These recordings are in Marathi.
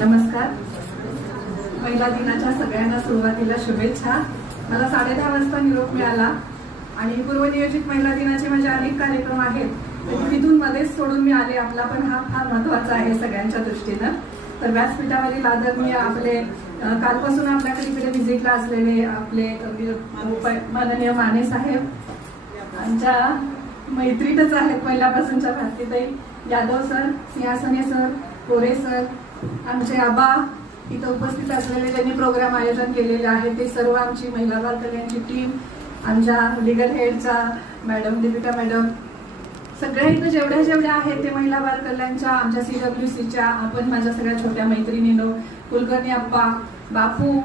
नमस्कार. महिला दिनाच्या सगळ्यांना सुरुवातीला शुभेच्छा. मला साडेदहा वाजता निरोप मिळाला आणि पूर्वनियोजित महिला दिनाचे माझे अनेक कार्यक्रम आहेत. तर तिथून मध्येच सोडून मी आले. आपला पण हा फार महत्त्वाचा आहे सगळ्यांच्या दृष्टीनं. तर व्यासपीठावरील आदरणीय आपले कालपासून आपल्याकडे इकडे व्हिजिटला असलेले आपले माननीय माने साहेब. यांच्या मैत्रीणच आहेत पहिल्यापासूनच्या भारतीताई. Yadav sir Sinhasane sir Kore sir आमचे आबा इथं उपस्थित असलेले ज्यांनी प्रोग्राम आयोजन केलेले आहे ते सर्व आमची महिला बालकल्याणची टीम आमच्या लिगल हेडचा मॅडम दीपिका मॅडम सगळ्या इथं जेवढ्या जेवढ्या आहेत ते महिला बाल कल्याणच्या आमच्या सी डब्ल्यू सीच्या आपण माझ्या सगळ्या छोट्या मैत्रिणीनो कुलकर्णी अप्पा बापू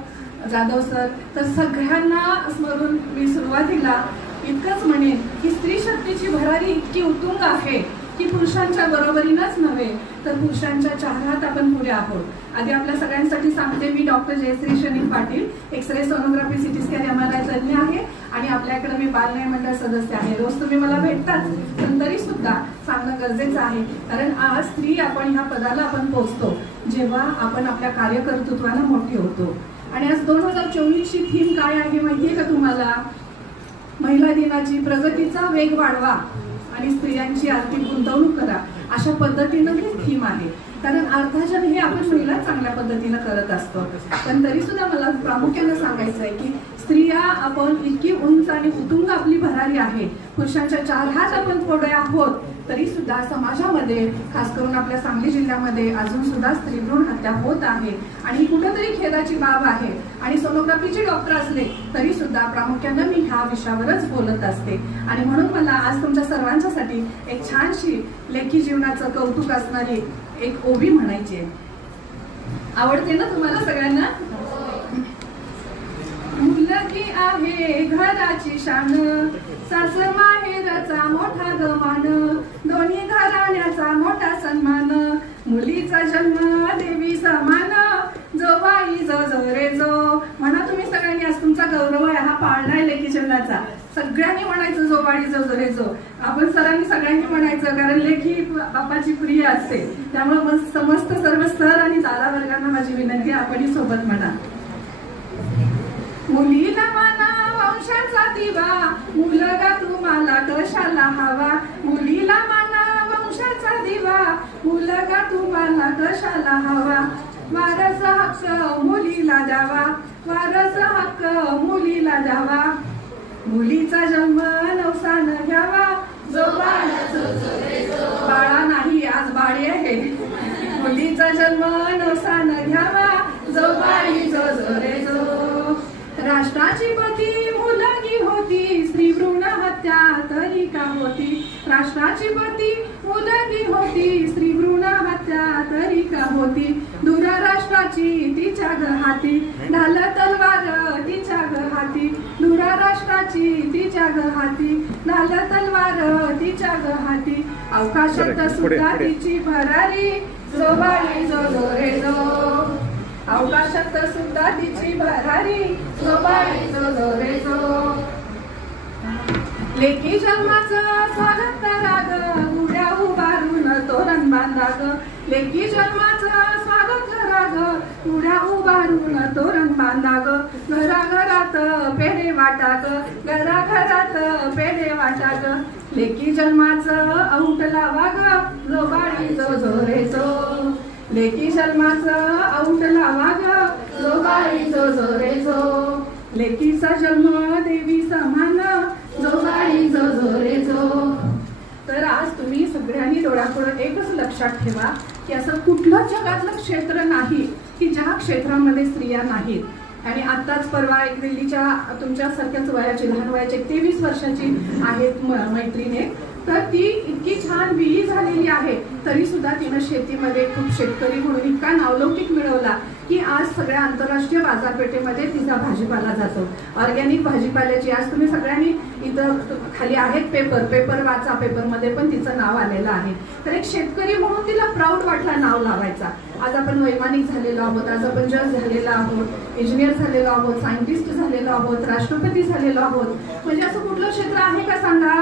जाधव सर तर सगळ्यांना स्मरून मी सुरुवातीला इतकंच म्हणेन की स्त्री शक्तीची भरारी इतकी उत्तुंग आहे की पुरुषांच्या बरोबरीनंच नव्हे तर पुरुषांच्या चारात आपण पुढे आहोत. आधी आपल्या सगळ्यांसाठी सांगते मी doctor Jayashree Shanil Patil X ray sonography CT scan M R I तज्ञ आहे आणि आपल्याकडे मी बालन्याय मंडळ सदस्य आहे. रोज तुम्ही मला भेटताच पण तरी सुद्धा सांगणं गरजेचं आहे कारण आज स्त्री आपण ह्या पदाला आपण पोहोचतो जेव्हा आपण आपल्या कार्यकर्तृत्वानं मोठी होतो. आणि आज दोन हजार चोवीसची थीम काय आहे माहितीये का तुम्हाला? दिनाची प्रगतीचा वेग वाढवा आणि स्त्रियांची आर्थिक गुंतवणूक करा. अशा पद्धतीनं ही थीम आहे. कारण अर्थार्जन हे आपण महिला चांगल्या पद्धतीनं करत असतो. पण तरी सुद्धा मला प्रामुख्यानं सांगायचं आहे की स्त्रिया आपण इतकी उंच आणि उतुंग आपली भरारी आहे. पुरुषांच्या चार हात आपण पुढे आहोत. तरी सुद्धा समाजामध्ये खास करून आपल्या सांगली जिल्ह्यामध्ये अजून सुद्धा स्त्री भ्रूण हत्या होत आहे. आणि ही कुठंतरी खेदाची बाब आहे. आणि सोनोग्राफीचे डॉक्टर असले तरी सुद्धा प्रामुख्यानं मी ह्या विषयावरच बोलत असते. आणि म्हणून मला आज तुमच्या सर्वांच्यासाठी एक छानशी लेखी जीवनाचं कौतुक असणारी एक ओबी म्हणायची आहे. आवडते ना तुम्हाला सगळ्यांना? मुलगी आहे घराची शान. सास माहेरचा मोठा गमान दोन्ही घराण्याचा मोठा सन्मान मुलीचा जन्म देवी समान जो बाई जो जो रे जो. म्हणा तुम्ही सगळ्यांनी आज तुमचा गौरव आहे हा पाळलाय लेखी जन्माचा सगळ्यांनी म्हणायचं जो बाई जो जो रे जो. आपण सरांनी सगळ्यांनी म्हणायचं कारण लेखी बापाची प्रिय असते. त्यामुळे मग समस्त सर्व स्तर आणि दादा वर्गांना माझी विनंती आपणही सोबत म्हणा. मुलीला म्हणा वंशाचा दिवा मुलगा तुम्हाला कशाला हवा? मुलीला माना वंशाचा दिवा मुलगा तुम्हाला कशाला हवा? वारसा हक्क मुलीला द्यावा वारसा हक्क मुलीला द्यावा. मुलीचा जन्म नवसान घ्यावा. बाळा नाही आज बाळी आहे. मुलीचा जन्म नवसान घ्यावा. जो बाळी जो जो रे जो राष्ट्राची पती होती स्त्री भ्रूण हत्या तरी का होती. राष्ट्राची पती मुलगी होती स्त्री भ्रूण हत्या तरी का होती. दूर राष्ट्राची तिच्या ग हाती ढाल तलवार तिच्या ग हाती दूर राष्ट्राची तिच्या ग हाती ढाल तलवार तिच्या ग हाती अवकाशात सुद्धा तिची भरारी जो बाई जो जो रे जो. अवकाशात सुद्धा तिची भरारी जो बाई जो जो रे जो. लेकी जन्माचं स्वागत करा ग उड्या उभारून तोरण बांधा ग लेकी जन्माचं स्वागत करा ग उभारून तोरण बांधा ग घराघरात पेढे वाटा ग घराघरात पेढे वाटा ग लेकी जन्माचं औट लावा ग जो बाळी जो जो रे जो लेकी जन्माचं औट लावा ग जो बाळी जो जो रे लेकीचा जन्म देवी समान जो बाळी जो जो रे जो तर आज तुम्ही सगळ्यांनी डोळ्यापुढे एकच लक्षात ठेवा की असं कुठलं जगातलं क्षेत्र नाही की ज्या क्षेत्रामध्ये स्त्रिया नाहीत. आणि आत्ताच परवा एक दिल्लीच्या तुमच्यासारख्याच वयाची लहान वयाची तेवीस वर्षाची आहेत म- तर ती इतकी छान बीई झालेली आहे तरी सुद्धा तिनं शेतीमध्ये खूप शेतकरी म्हणून इतका नावलौकिक मिळवला की आज सगळ्या आंतरराष्ट्रीय बाजारपेठेमध्ये तिचा भाजीपाला जातो. ऑर्गॅनिक भाजीपाल्याची आज तुम्ही सगळ्यांनी इथं खाली आहेत पेपर पेपर वाचा पेपरमध्ये पण तिचं नाव आलेलं आहे. तर एक शेतकरी म्हणून तिला प्राऊड वाटला नाव लावायचा. आज आपण वैमानिक झालेलो आहोत. आज आपण जज झालेलो आहोत. इंजिनियर झालेलो आहोत. सायंटिस्ट झालेलो आहोत. राष्ट्रपती झालेलो आहोत. म्हणजे असं कुठलं क्षेत्र आहे का सांगा?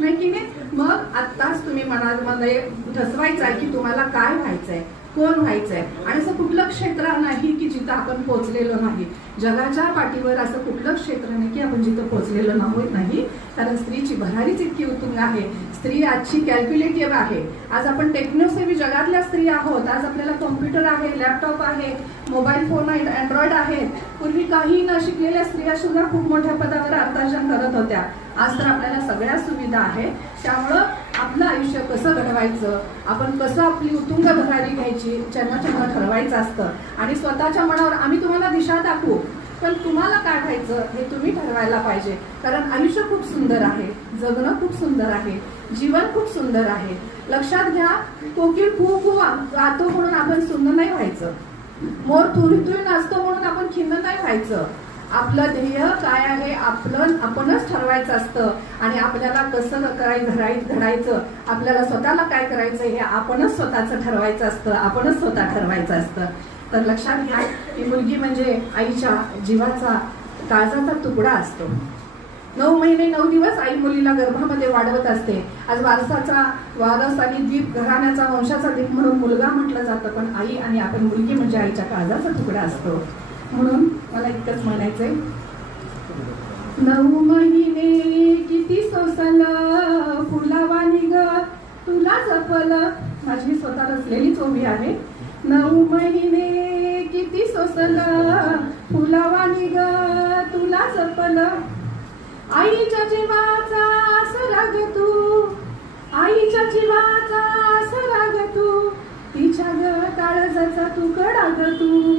नाही की नाही? मग आत्ताच तुम्ही मनामध्ये ठसवायचं आहे की तुम्हाला काय व्हायचंय? कोण आहे आणि असं कुठलं क्षेत्र नाही की जिथं आपण पोहोचलेलो नाही. जगाच्या पाठीवर असं कुठलं क्षेत्र नाही की आपण जिथं पोहोचलेलो नाहोत नाही. कारण स्त्रीची भरारीच इतकी उत्तुंग आहे. स्त्री आजची कॅल्क्युलेटिव्ह आहे. आज आपण टेक्नोसेवी जगातल्या स्त्री आहोत. आज आपल्याला कॉम्प्युटर आहे लॅपटॉप आहे मोबाईल फोन अँड्रॉइड आहेत. पूर्वी काही न शिकलेल्या स्त्रिया सुद्धा खूप मोठ्या पदावर अर्थार्जन करत होत्या. आज तर आपल्याला सगळ्या सुविधा आहे त्यामुळं आपलं आयुष्य कसं घडवायचं? आपण कसं आपली उत्तुंग भरारी घ्यायची? जन्म ठरवायचं असतं. आणि स्वतःच्या मनावर आम्ही तुम्हाला दिशा दाखवू पण तुम्हाला काय व्हायचं हे तुम्ही ठरवायला पाहिजे. कारण आयुष्य खूप सुंदर आहे जगणं खूप सुंदर आहे जीवन खूप सुंदर आहे. लक्षात घ्या कोकिळ खूप खूप गातो म्हणून आपण सुंदर नाही व्हायचं. मोर तुरी तुरी नाचतो म्हणून आपण खिन्न नाही व्हायचं. आपलं ध्येय काय आहे आपलं आपणच ठरवायचं असतं. आणि आपल्याला कसं काय घडाय घडायचं आपल्याला स्वतःला काय करायचं हे आपणच स्वतःचं ठरवायचं असतं आपणच स्वतः ठरवायचं असतं. तर लक्षात घ्या की मुलगी म्हणजे आईच्या जीवाचा काळजाचा तुकडा असतो. नऊ महिने नऊ दिवस आई मुलीला गर्भामध्ये वाढवत असते. आज वारसाचा वारस आणि दीप घराण्याचा वंशाचा दीप म्हणून मुलगा म्हटलं जातं. पण आई आणि आपण मुलगी म्हणजे आईच्या काळजाचा तुकडा असतो. म्हणून मला इतकंच म्हणायचंय. नऊ महिने किती सोसल फुलावानी ग तुला जपल. माझी स्वतः रचलेलीच उभी आहे. नऊ महिने किती सोसल फुलावानी ग तुला जपल. आईच्या जीवाचा सराग तू आईच्या जीवाचा सराग तू. तिच्या ग काळजाचा तू कडाग तू.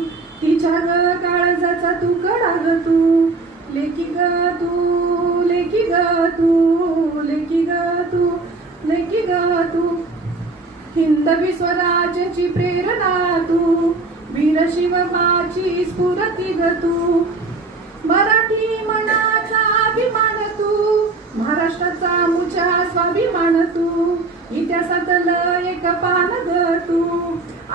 तिच्या ग काळजाचा तू कडा ग तू. लेकी ग तू लेकी ग तू लेकी ग तू लेकी ग तू. हिंदवी स्वराज्याची प्रेरणा तू. वीर शिवबाची स्फुरती ग तू. मराठी मनाचा अभिमान तू. महाराष्ट्राचा मुचा स्वाभिमान तू. इतिहासातलं एक पान ग तू.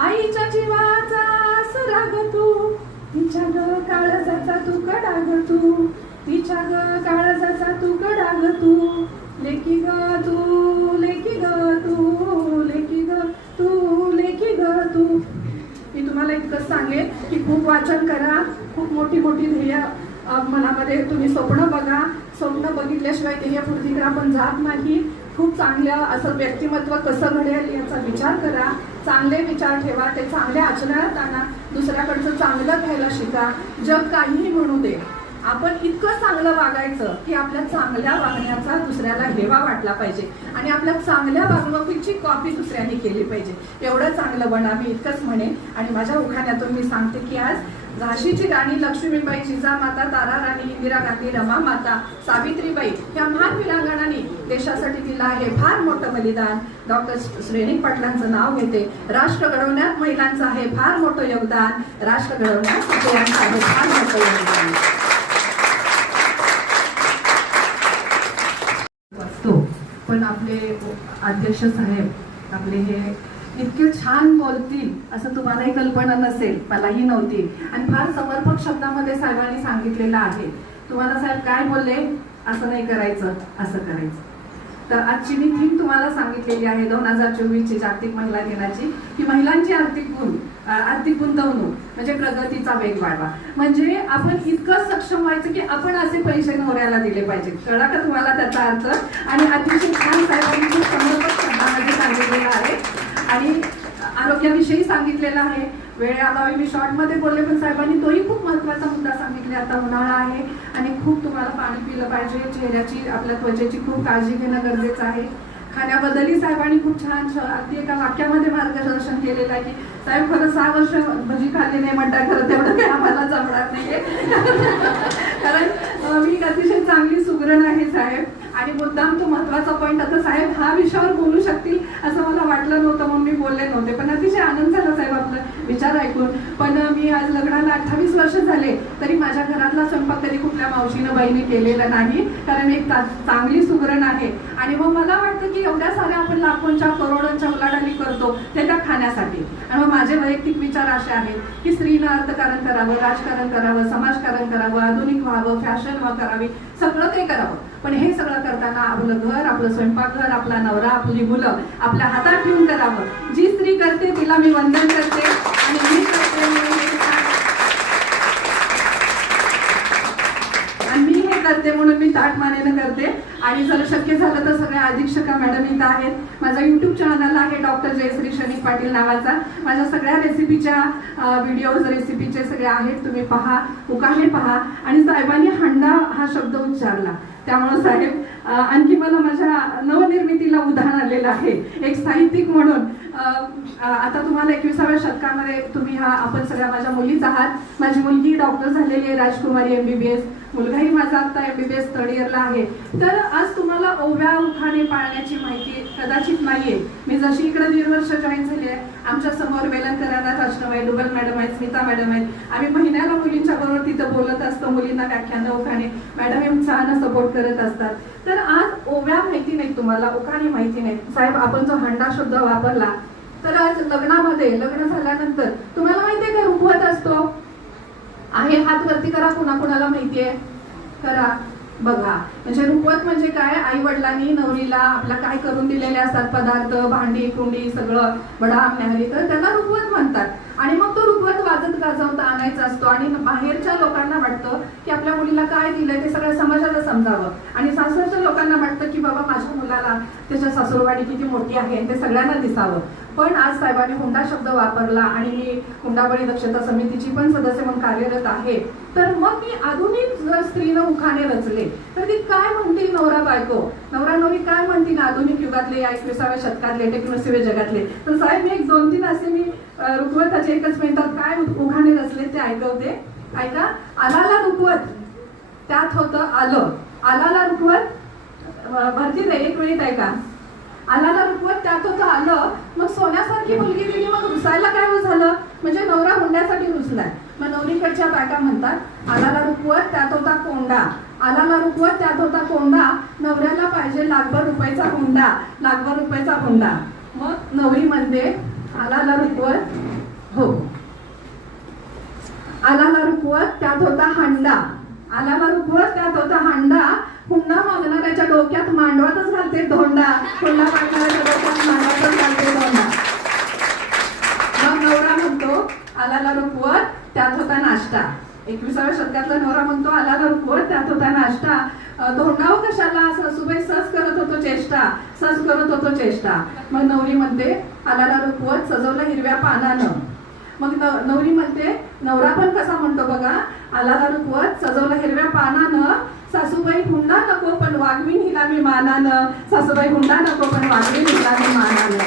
आईच्या जीवाचा सराग तू तिच्या ग काळजाचा तू कडा ग तू तिच्या ग काळजाचा तू कडा ग तू लेकी ग तू लेकी ग तू लेकी ग तू लेकी ग तू. मी तुम्हाला इतकंच सांगेन की खूप वाचन करा. खूप मोठी मोठी ध्येय मनामध्ये तुम्ही स्वप्न बघा. स्वप्न बघितल्याशिवाय ध्येयपूर्तीकडे आपण जात नाही. खूप चांगलं असं व्यक्तिमत्व कसं घडेल याचा विचार करा. चांगले विचार ठेवा ते चांगल्या आचरणात आणा. दुसऱ्याकडचं चांगलं घ्यायला शिका. जग काहीही म्हणू दे. आपण इतकं चांगलं वागायचं की आपल्या चांगल्या वागण्याचा दुसऱ्याला हेवा वाटला पाहिजे. आणि आपल्या चांगल्या वागणुकीची कॉपी दुसऱ्यांनी केली पाहिजे. एवढं चांगलं बनावी इतकंच म्हणे. आणि माझ्या उखाण्यातून मी सांगते की आज झाशीची राणी लक्ष्मीबाई जिजामाता तारा राणी इंदिरा गांधी रमा माता सावित्रीबाई या महान वीरांगणांनी देशासाठी दिलं आहे फार मोठं बलिदान. डॉक्टर श्रेणी पाटलांचं नाव घेते. राष्ट्र घडवण्यात महिलांचं आहे फार मोठं योगदान. राष्ट्र घडवण्यात स्त्रियांचं आहे फार मोठं योगदान. पण आपले अध्यक्ष साहेब आपले हे इतके छान बोलतील असं तुम्हालाही कल्पना नसेल मलाही नव्हती. आणि फार समर्पक शब्दामध्ये साहेबांनी सांगितलेलं आहे. तुम्हाला साहेब काय बोलले? असं नाही करायचं असं करायचं. तर आजची मी थीम तुम्हाला सांगितलेली आहे दोन हजार चोवीसची जागतिक महिला दिनाची की महिलांची आर्थिक गुण आर्थिक गुंतवणूक म्हणजे प्रगतीचा वेग वाढवा. म्हणजे आपण इतकं सक्षम व्हायचं की आपण असे पैसे नवऱ्याला दिले पाहिजे. कळा का तुम्हाला त्याचा अर्थ? आणि अतिशय छान साहेबांनी समर्पक शब्दामध्ये सांगितलेलं आहे. आणि आरोग्याविषयी सांगितलेलं आहे. वेळेअभावी मी शॉर्टमध्ये बोलले पण साहेबांनी तोही खूप महत्त्वाचा मुद्दा सांगितले. आता उन्हाळा आहे आणि खूप तुम्हाला पाणी पिलं पाहिजे. चेहऱ्याची आपल्या त्वचेची खूप काळजी घेणं गरजेचं आहे. खाण्याबद्दलही साहेबांनी खूप छान अगदी एका वाक्यामध्ये मार्गदर्शन केलेलं आहे की साहेब खरं सहा वर्ष भजी खाल्ली नाही म्हणता खरं तेवढं काही आम्हाला जमणार नाहीये. कारण मी अतिशय चांगली सुगरण आहे साहेब. आणि मुद्दाम तो महत्त्वाचा पॉईंट आता साहेब हा विषयावर बोलू शकतील असं मला वाटलं नव्हतं मग मी बोलले नव्हते. पण अतिशय आनंद झाला साहेब आपला विचार ऐकून. पण मी आज लग्नाला अठ्ठावीस वर्ष झाले. तरी माझ्या घरातला स्वयंपाक तरी कुठल्या मावशीनं बाईने केलेला नाही. कारण एक चांगली सुगरण आहे. आणि मग मला वाटतं की एवढ्या साऱ्या आपण लाखोंच्या करोडोंच्या उलाढाली करतो ते त्या खाण्यासाठी. आणि मग माझे वैयक्तिक विचार असे आहेत की स्त्रीनं अर्थकारण करावं राजकारण करावं समाजकारण करावं आधुनिक व्हावं फॅशन व करावी सगळं काही करावं. पण हे सगळं करताना आपलं घर आपलं स्वयंपाकघर आपला नवरा आपली मुलं आपल्या हातात ठेवून करावं. जी स्त्री करते तिला मी वंदन करते आणि मी करते म्हणून हे छान आणि मी हे करते म्हणून मी ताट मानेनं करते. आणि जर शक्य झालं तर सगळ्या अधीक्षका मॅडम इथं आहेत. माझा युट्यूब चॅनल आहे डॉक्टर जयश्री क्षणिक पाटील नावाचा. माझ्या सगळ्या रेसिपीच्या व्हिडिओज रेसिपीचे सगळे आहेत. तुम्ही पहा उकाने पहा. आणि साहेबांनी हंडा हा शब्द उच्चारला. त्यामुळं साहेब आणखी मला माझ्या नवनिर्मितीला उदाहरण आलेलं आहे. एक साहित्यिक म्हणून. आता तुम्हाला एकविसाव्या शतकामध्ये तुम्ही हा आपण सगळ्या माझ्या मुलीच आहात. माझी मुलगी डॉक्टर झालेली आहे राजकुमारी एमबीबीएस मुलगाही माझा आता एमबीबीएस थर्ड इयरला आहे. तर आज तुम्हाला ओव्या उखाणे पाळण्याची माहिती कदाचित नाहीये. मी जशी इकडे दीड वर्ष जॉईन झाली आहे आमच्यासमोर वेलणकर अनाथ आश्रम आहे डुबल मॅडम आहेत स्मिता मॅडम आहेत. आम्ही महिन्याला मुलींच्या बरोबर तिथं बोलत असतो मुलींना व्याख्यान उखाणे. मॅडम हे उत्साहानं सपोर्ट करत असतात. तर आज ओव्या माहिती नाही तुम्हाला ओकाने माहिती नाही साहेब आपण जो हंडा शब्द वापरला तर आज लग्नामध्ये लग्न झाल्यानंतर तुम्हाला माहितीये का रुखवत असतो? आहे हात वरती करा कुणा कुणाला माहितीये करा. बघा म्हणजे रुखवत म्हणजे काय? आई वडिलांनी नवरीला आपल्या काय करून दिलेले असतात? पदार्थ भांडी कुंडी सगळं वडा न्याहारी तर त्याला रुखवत म्हणतात. आणि मग तो रुखवत वाजत गाजवता आणायचा असतो. आणि बाहेरच्या लोकांना वाटतं की आपल्या मुलीला काय दिलंय ते सगळ्या समाजाला समजावं. आणि सासरच्या लोकांना वाटतं की बाबा माझ्या मुलाला त्याच्या सासूरवाडी किती मोठी आहे ते सगळ्यांना दिसावं. पण आज साहेबांनी हुंडा शब्द वापरला आणि मी हुंडाबळी दक्षता समितीची पण सदस्य म्हणून कार्यरत आहे. तर मग मी आधुनिक जर स्त्रीनं उखाणे रचले तर ती काय म्हणतील नवरा बायको? नवरा नवरी काय म्हणतील आधुनिक युगातले या एकविसाव्या शतकातले टेक्नोसिवे जगातले? तर साहेब मी एक दोन तीन असे मी रुखवताचे एकच मिनिटात काय उखाणे रचले ते ऐकवते. ऐका. आलाला रुखवत त्यात होतं आलं. आलाला रुखवत भरती एक मिनिट ऐका. आलाला रुपवत त्यात होतं आलं. मग सोन्यासारखी मुलगी दिली मग रुसायला काय हो झालं? म्हणजे नवरा हुंड्यासाठी रुसलाय. मग नवरीकडच्या बायका म्हणतात आलाला रुपवत त्यात होता कोंडा. आलाला रुपवत त्यात होता कोंडा. नवऱ्याला पाहिजे लाखभर रुपयाचा हुंडा लाखभर रुपयाचा हुंडा मग नवरी म्हणते आलाला रुपवत हो. आलाला रुपवत त्यात होता हांडा. आलाला रुपवत त्यात होता हांडा. पुन्हा मग ना मागणाऱ्याच्या डोक्यात मांडवातच घालते धोंडा. पुन्हा मागणाऱ्याच्या डोक्यात मांडवातच घालते धोंडा. मग नवरा म्हणतो आलाला रुपवत त्यात होता नाश्ता. एकविसाव्या शतकातला नवरा म्हणतो आलाला रुपवत त्यात होता नाश्ता. धोंडाव कशाला? सासूबाई सस करत होतो चेष्टा. सस करत होतो चेष्टा. मग नवरी म्हणते आलाला रुपवत सजवलं हिरव्या पानानं. मग नवरी म्हणते नवरा पण कसा म्हणतो बघा? आलाला रुपवत सजवलं हिरव्या पानानं सासूबाई हुंडा नको पण वागवीन हिला मी मानानं. सासूबाई हुंडा नको पण वागवीन हिला मी मानानं.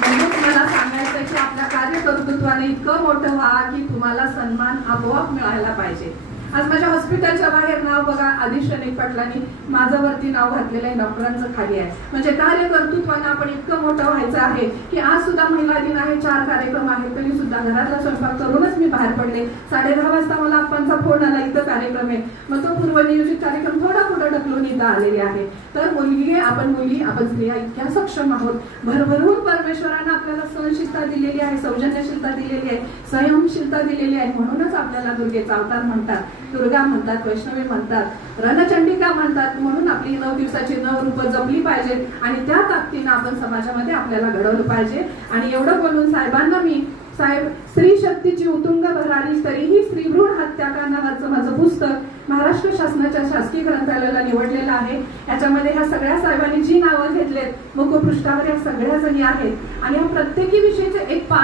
म्हणजे तुम्हाला सांगायचं की आपल्या कार्यकर्तृत्वाने इतकं मोठं व्हा की तुम्हाला सन्मान आपोआप मिळायला पाहिजे. आज माझ्या हॉस्पिटलच्या बाहेर नाव बघा आदिश शनिक पाटलांनी माझं वरती नाव घातलेलं आहे डॉक्टरांचं खाली आहे. म्हणजे कार्यकर्तृत्वानं आपण इतकं मोठं व्हायचं आहे की आज सुद्धा महिला दिन आहे चार कार्यक्रम आहेत तरी सुद्धा घरातला स्वयंपाक करूनच मी बाहेर पडले. साडे दहा वाजता मला आपणचा फोन आला इथं कार्यक्रम आहे. मग तो पूर्वनियोजित कार्यक्रम थोडा पुढं ढकलून इथं आलेले आहे. तर मुलगी आपण मुली आपण स्त्रिया इतक्या सक्षम आहोत. भरभरून परमेश्वरानं आपल्याला सहनशीलता दिलेली आहे सौजन्यशीलता दिलेली आहे संयमशीलता दिलेली आहे. म्हणूनच आपल्याला दुर्गेचा अवतार म्हणतात. दुर्गा म्हणतात वैष्णवी म्हणतात रणचंडिका म्हणतात. म्हणून आपली नऊ दिवसाची नऊ रूप जपली पाहिजेत. आणि त्या ताकदीनं आपण समाजामध्ये आपल्याला घडवलं पाहिजे. आणि एवढं बोलून साहेबांना मी साहेब स्त्री शक्तीची उतुंग भरारी तरीही स्त्रीभ्रूण हत्याकांड नावाचं माझं पुस्तक महाराष्ट्र शासनाच्या शासकीय ग्रंथालयाला निवडलेलं आहे. याच्यामध्ये ह्या सगळ्या साहेबांनी जी नावं घेतलेत मुखपृष्ठावर या सगळ्या जणी आहेत. आणि या प्रत्येकी विषयीचे एक पा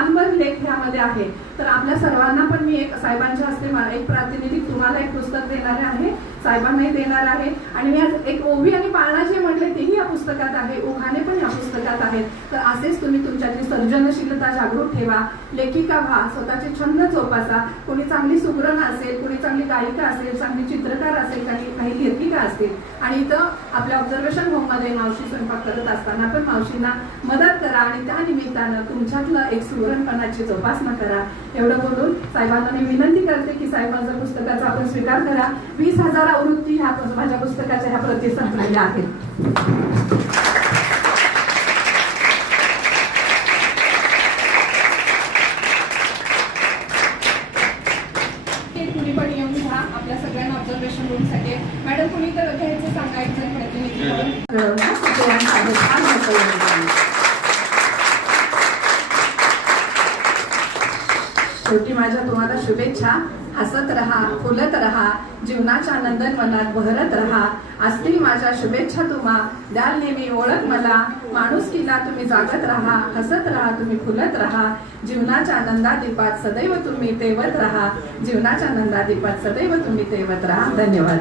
लेख आहे. तर आपल्या सर्वांना पण मी एक साहेबांच्या हस्ते मला एक प्रातिनिधिक तुम्हाला एक पुस्तक देणार आहे. साहेबांनाही देणार आहे. आणि मी आज एक ओवी आणि पाळणा जे म्हटले तेही या पुस्तकात आहे. उखाणे पण या पुस्तकात आहेत. तर असेच तुम्ही तुमच्यातली सर्जनशीलता जागृत ठेवा. लेखिका व्हा स्वतःचे छंद जोपासा. कोणी चांगली सुग्रण असेल कोणी चांगली गायिका असेल चांगली चित्रकार असेल काही काही लेखिका असतील. आणि इथं आपल्या ऑब्झर्वेशन होममध्ये मावशी स्वयंपाक करत असताना पण मावशींना मदत करा आणि त्या निमित्तानं तुमच्यातलं एक सुगरणपणाची जोपासना करा. एवढं बोलून साहेबांना मी विनंती करते की साहेब माझ्या पुस्तकाचा आपण स्वीकार करा. वीस हजार आवृत्ती ह्या माझ्या पुस्तकाच्या ह्या प्रती संपलेल्या आहेत हे कुणी पण येऊन घ्या आपल्या सगळ्यांना ऑब्झर्वेशन रूमसाठी मॅडम आहे छान होतं या ठिकाणी. शेवटी माझ्या तुम्हाला शुभेच्छा. हसत रहा फुलत रहा जीवनाच्या नंदन मनात बहरत रहा. असतील माझ्या शुभेच्छा तुम्हा. द्याल नेहमी ओळख मला. माणुसकीला तुम्ही जागत राहा. हसत राहा तुम्ही फुलत राहा. जीवनाच्या आनंदादीपात सदैव तुम्ही तेवत राहा. जीवनाच्या आनंदादीपात सदैव तुम्ही तेवत राहा. धन्यवाद.